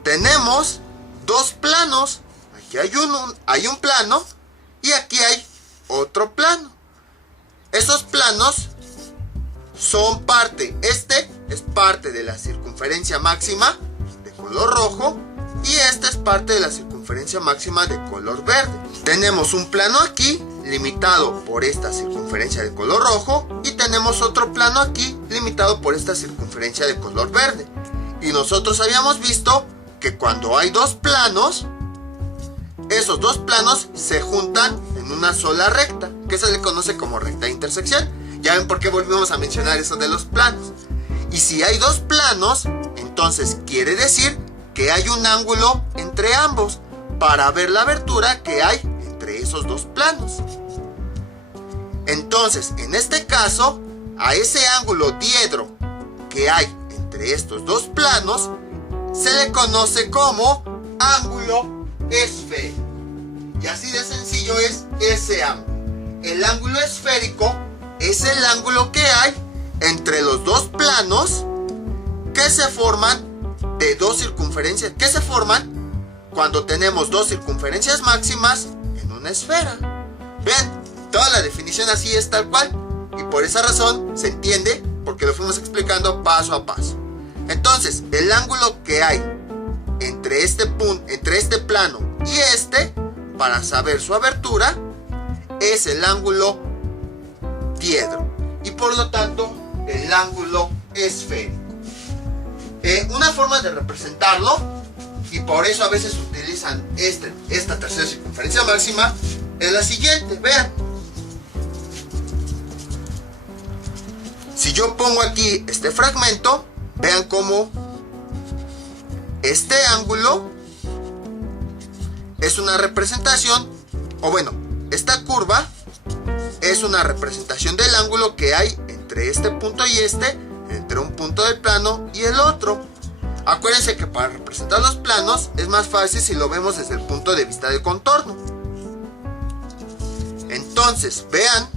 Tenemos 2 planos. Aquí hay un plano y aquí hay otro plano. Esos planos son parte, este es parte de la circunferencia máxima de color rojo y esta es parte de la circunferencia máxima de color verde. Tenemos un plano aquí limitado por esta circunferencia de color rojo y tenemos otro plano aquí limitado por esta circunferencia de color verde. Y nosotros habíamos visto que cuando hay 2 planos, esos 2 planos se juntan en una sola recta, que se le conoce como recta de intersección. Ya ven por qué volvimos a mencionar eso de los planos. Y si hay 2 planos, entonces quiere decir que hay un ángulo entre ambos para ver la abertura que hay entre esos 2 planos. Entonces, en este caso, a ese ángulo diedro que hay entre estos 2 planos se le conoce como ángulo esférico. Y así de sencillo es ese ángulo. El ángulo esférico es el ángulo que hay entre los 2 planos que se forman de 2 circunferencias, que se forman cuando tenemos 2 circunferencias máximas en una esfera. Vean, toda la definición así es tal cual y por esa razón se entiende porque lo fuimos explicando paso a paso. Entonces, el ángulo que hay entre este plano y para saber su abertura, es el ángulo diedro y por lo tanto el ángulo esférico. Una forma de representarlo y por eso a veces utilizan esta tercera circunferencia máxima, es la siguiente. Vean, si yo pongo aquí este fragmento, vean cómo este ángulo es una representación, o bueno, esta curva es una representación del ángulo que hay entre este punto y entre un punto del plano y el otro. Acuérdense que para representar los planos es más fácil si lo vemos desde el punto de vista del contorno. Entonces, vean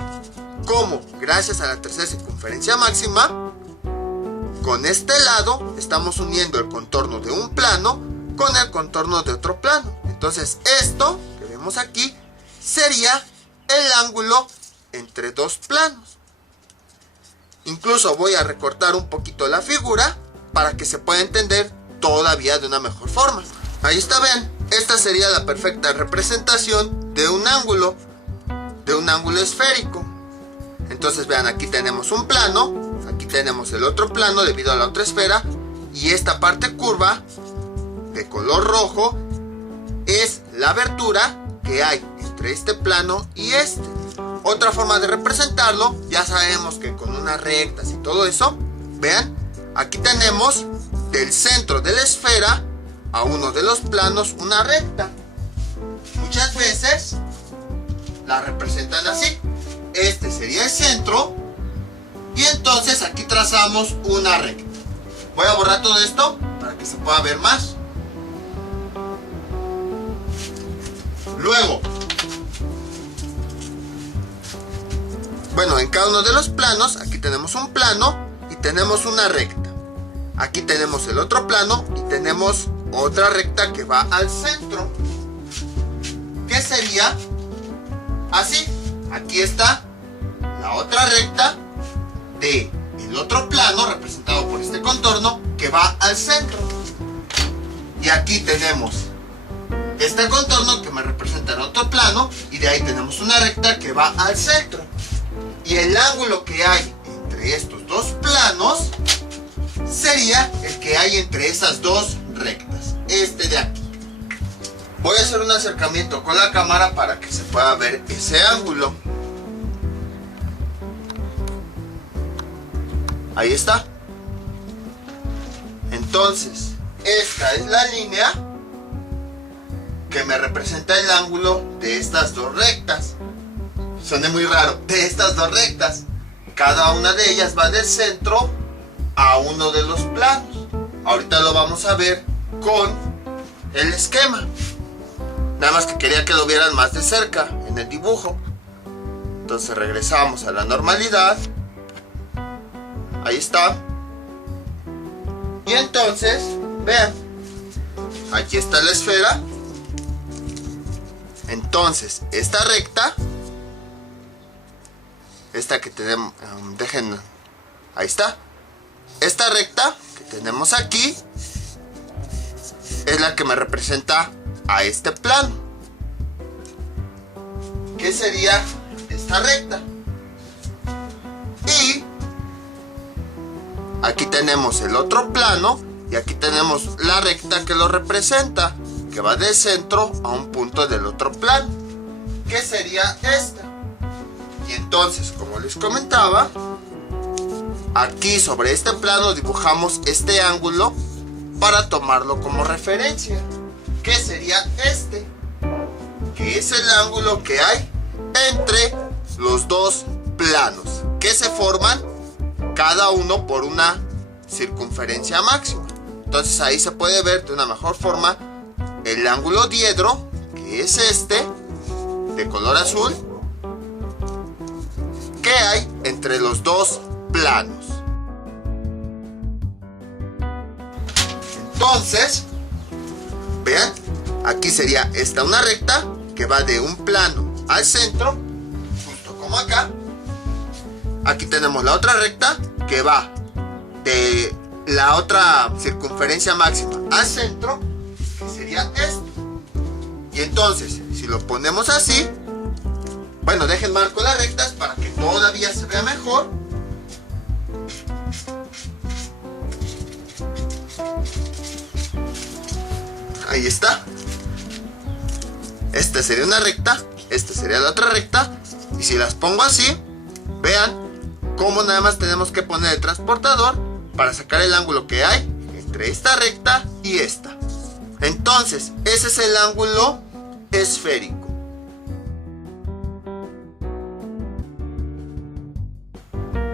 cómo, gracias a la tercera circunferencia máxima, con este lado estamos uniendo el contorno de un plano con el contorno de otro plano. Entonces, esto que vemos aquí sería el ángulo entre dos planos. Incluso voy a recortar un poquito la figura para que se pueda entender todavía de una mejor forma. Ahí está, vean, esta sería la perfecta representación de un ángulo esférico. Entonces vean, aquí tenemos un plano, aquí tenemos el otro plano debido a la otra esfera, y esta parte curva de color rojo es la abertura que hay entre este plano y este. Otra forma de representarlo, ya sabemos que con unas rectas y todo eso, vean, aquí tenemos del centro de la esfera a uno de los planos una recta. Muchas veces la representan así. Este sería el centro y entonces aquí trazamos una recta. Voy a borrar todo esto para que se pueda ver más. Luego, bueno, en cada uno de los planos, aquí tenemos un plano y tenemos una recta. Aquí tenemos el otro plano y tenemos otra recta que va al centro, que sería así. Aquí está la otra recta del otro plano representado por este contorno que va al centro. Y aquí tenemos este contorno que me representa el otro plano y de ahí tenemos una recta que va al centro. Y el ángulo que hay entre estos dos planos sería el que hay entre esas dos rectas, este de aquí. Voy a hacer un acercamiento con la cámara para que se pueda ver ese ángulo. Ahí está. Entonces, esta es la línea que me representa el ángulo de estas dos rectas. Suena muy raro, de estas dos rectas. Cada una de ellas va del centro a uno de los planos. Ahorita lo vamos a ver con el esquema. Nada más que quería que lo vieran más de cerca en el dibujo. Entonces regresamos a la normalidad. Ahí está. Y entonces, vean, aquí está la esfera. Entonces, esta recta, esta que tenemos, dejen, ahí está. Esta recta que tenemos aquí es la que me representa a este plano, que sería esta recta. Y aquí tenemos el otro plano y aquí tenemos la recta que lo representa, que va del centro a un punto del otro plano, que sería esta. Y entonces, como les comentaba, aquí sobre este plano dibujamos este ángulo para tomarlo como referencia, que sería este, que es el ángulo que hay entre los dos planos, que se forman cada uno por una circunferencia máxima. Entonces ahí se puede ver de una mejor forma el ángulo diedro, que es este de color azul, que hay entre los dos planos. Entonces, vean, aquí sería esta una recta que va de un plano al centro, justo como acá. Aquí tenemos la otra recta que va de la otra circunferencia máxima al centro, que sería esto. Y entonces, si lo ponemos así, bueno, dejen marco las rectas para que todavía se vea mejor. Ahí está. Esta sería una recta, esta sería la otra recta. Y si las pongo así, vean cómo nada más tenemos que poner el transportador para sacar el ángulo que hay entre esta recta y esta. Entonces, ese es el ángulo esférico.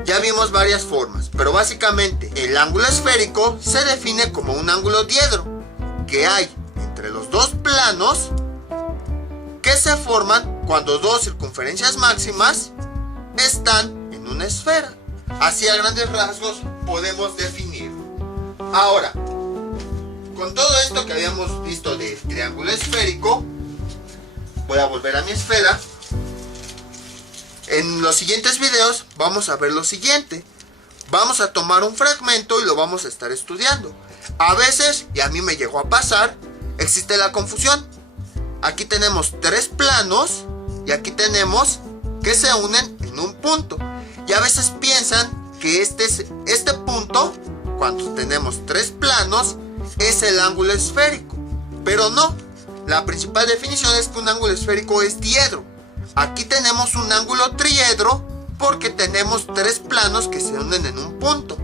Ya vimos varias formas, pero básicamente el ángulo esférico se define como un ángulo diedro que hay entre los dos planos que se forman cuando dos circunferencias máximas están en una esfera. Así a grandes rasgos podemos definirlo. Ahora, con todo esto que habíamos visto del triángulo esférico, voy a volver a mi esfera. En los siguientes videos vamos a ver lo siguiente. Vamos a tomar un fragmento y lo vamos a estar estudiando. A veces, y a mí me llegó a pasar, existe la confusión. Aquí tenemos tres planos y aquí tenemos que se unen en un punto. Y a veces piensan que este punto, cuando tenemos tres planos, es el ángulo esférico. Pero no. La principal definición es que un ángulo esférico es diedro. Aquí tenemos un ángulo triedro porque tenemos tres planos que se unen en un punto.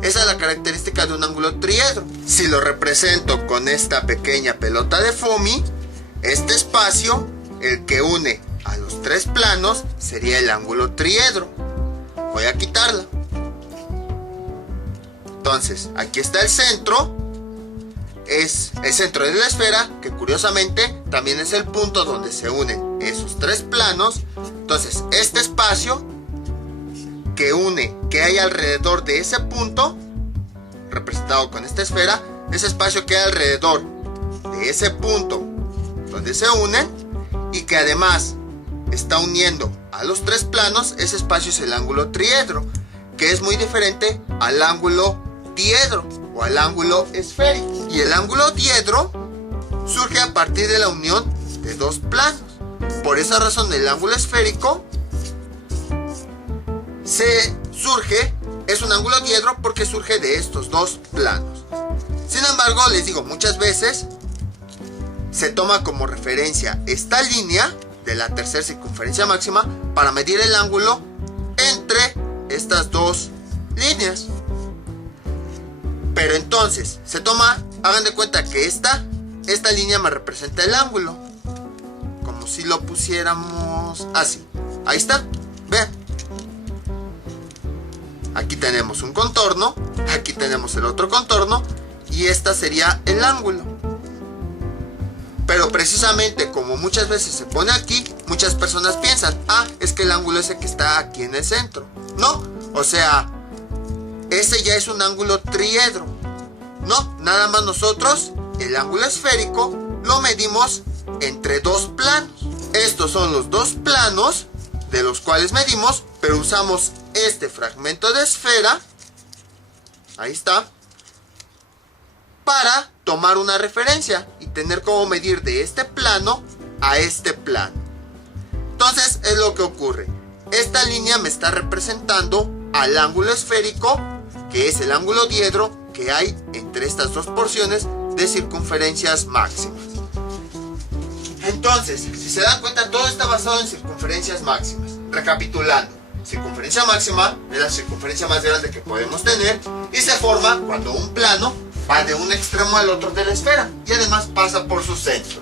Esa es la característica de un ángulo triedro. Si lo represento con esta pequeña pelota de foamy, este espacio, el que une a los tres planos, sería el ángulo triedro. Voy a quitarla. Entonces, aquí está el centro. Es el centro de la esfera, que curiosamente también es el punto donde se unen esos tres planos. Entonces, este espacio que hay alrededor de ese punto, representado con esta esfera, ese espacio que hay alrededor de ese punto donde se unen y que además está uniendo a los tres planos, ese espacio es el ángulo triedro, que es muy diferente al ángulo diedro o al ángulo esférico. Y el ángulo diedro surge a partir de la unión de dos planos. Por esa razón el ángulo esférico es un ángulo diedro porque surge de estos dos planos. Sin embargo, les digo, muchas veces se toma como referencia esta línea de la tercera circunferencia máxima para medir el ángulo entre estas dos líneas. Pero entonces se toma, hagan de cuenta que esta línea me representa el ángulo, como si lo pusiéramos así. Ahí está, vean. Aquí tenemos un contorno, aquí tenemos el otro contorno y esta sería el ángulo. Pero precisamente como muchas veces se pone aquí, muchas personas piensan, es que el ángulo es el que está aquí en el centro. No, o sea, ese ya es un ángulo triedro. No, nada más nosotros el ángulo esférico lo medimos entre dos planos. Estos son los dos planos de los cuales medimos, pero usamos este fragmento de esfera, ahí está, para tomar una referencia y tener cómo medir de este plano a este plano. Entonces es lo que ocurre. Esta línea me está representando al ángulo esférico, que es el ángulo diedro que hay entre estas dos porciones de circunferencias máximas. Entonces, si se dan cuenta, todo está basado en circunferencias máximas. Recapitulando, circunferencia máxima es la circunferencia más grande que podemos tener y se forma cuando un plano va de un extremo al otro de la esfera y además pasa por su centro.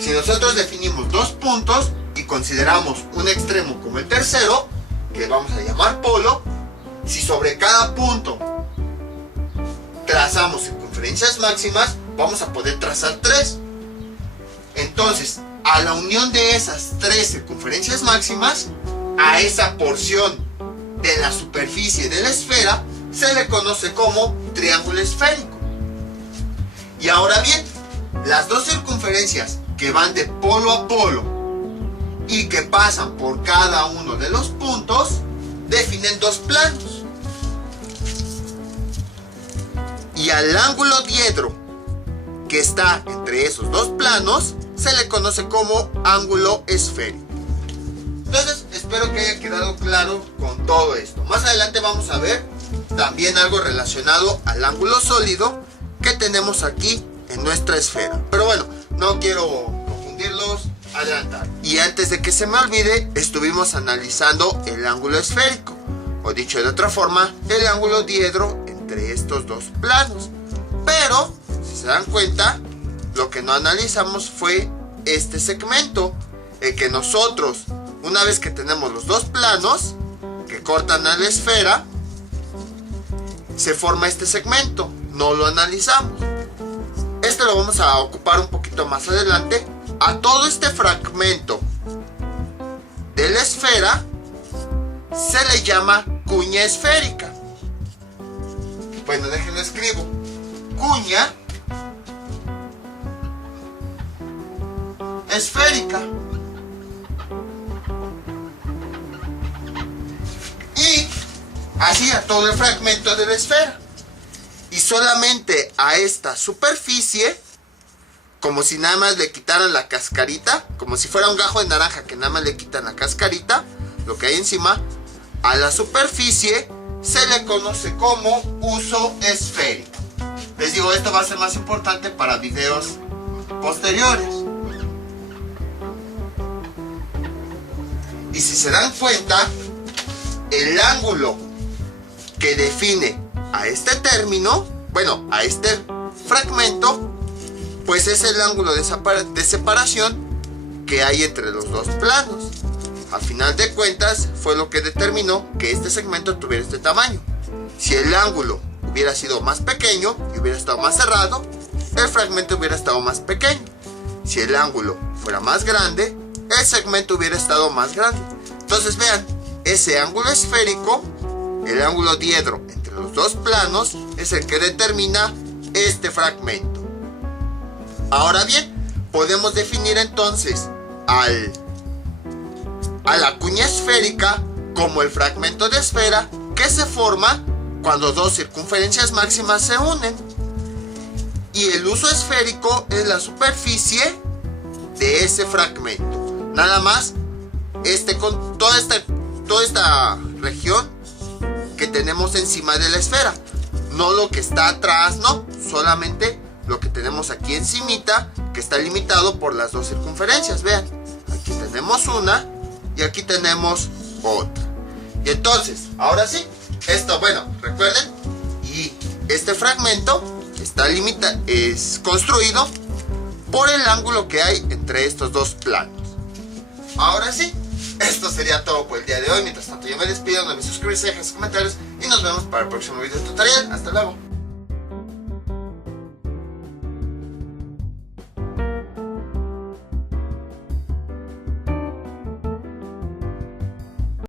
Si nosotros definimos dos puntos y consideramos un extremo como el tercero, que vamos a llamar polo, si sobre cada punto trazamos circunferencias máximas, vamos a poder trazar tres. Entonces, a la unión de esas tres circunferencias máximas, a esa porción de la superficie de la esfera, se le conoce como triángulo esférico. Y ahora bien, las dos circunferencias que van de polo a polo y que pasan por cada uno de los puntos, definen dos planos. Y al ángulo diedro que está entre esos dos planos se le conoce como ángulo esférico. Entonces espero que haya quedado claro con todo esto. Más adelante vamos a ver también algo relacionado al ángulo sólido que tenemos aquí en nuestra esfera. Pero bueno, no quiero confundirlos, adelantar. Y antes de que se me olvide, estuvimos analizando el ángulo esférico, o dicho de otra forma, el ángulo diedro entre estos dos planos. Pero, si se dan cuenta, lo que no analizamos fue este segmento, el que nosotros, una vez que tenemos los dos planos que cortan a la esfera, se forma este segmento. No lo analizamos. Este lo vamos a ocupar un poquito más adelante. A todo este fragmento de la esfera se le llama cuña esférica. Bueno, déjenlo escribo. Cuña esférica. Y así a todo el fragmento de la esfera. Y solamente a esta superficie, como si nada más le quitaran la cascarita, como si fuera un gajo de naranja que nada más le quitan la cascarita, lo que hay encima, a la superficie se le conoce como uso esférico. Les digo, esto va a ser más importante para videos posteriores. Y si se dan cuenta, el ángulo que define a este término, bueno, a este fragmento, pues es el ángulo de separación que hay entre los dos planos. Al final de cuentas, fue lo que determinó que este segmento tuviera este tamaño. Si el ángulo hubiera sido más pequeño y hubiera estado más cerrado, el fragmento hubiera estado más pequeño. Si el ángulo fuera más grande, el segmento hubiera estado más grande. Entonces vean, ese ángulo esférico, el ángulo diedro entre los dos planos, es el que determina este fragmento. Ahora bien, podemos definir entonces a la cuña esférica como el fragmento de esfera que se forma cuando dos circunferencias máximas se unen. Y el uso esférico es la superficie de ese fragmento. Nada más con toda esta región que tenemos encima de la esfera. No lo que está atrás, no. Solamente lo que tenemos aquí encimita, que está limitado por las dos circunferencias. Vean, aquí tenemos una y aquí tenemos otra. Y entonces, ahora sí, esto, bueno, recuerden, y este fragmento es construido por el ángulo que hay entre estos dos planos. Ahora sí, esto sería todo por el día de hoy. Mientras tanto, yo me despido, no olviden suscribirse, dejar sus comentarios y nos vemos para el próximo video tutorial. Hasta luego.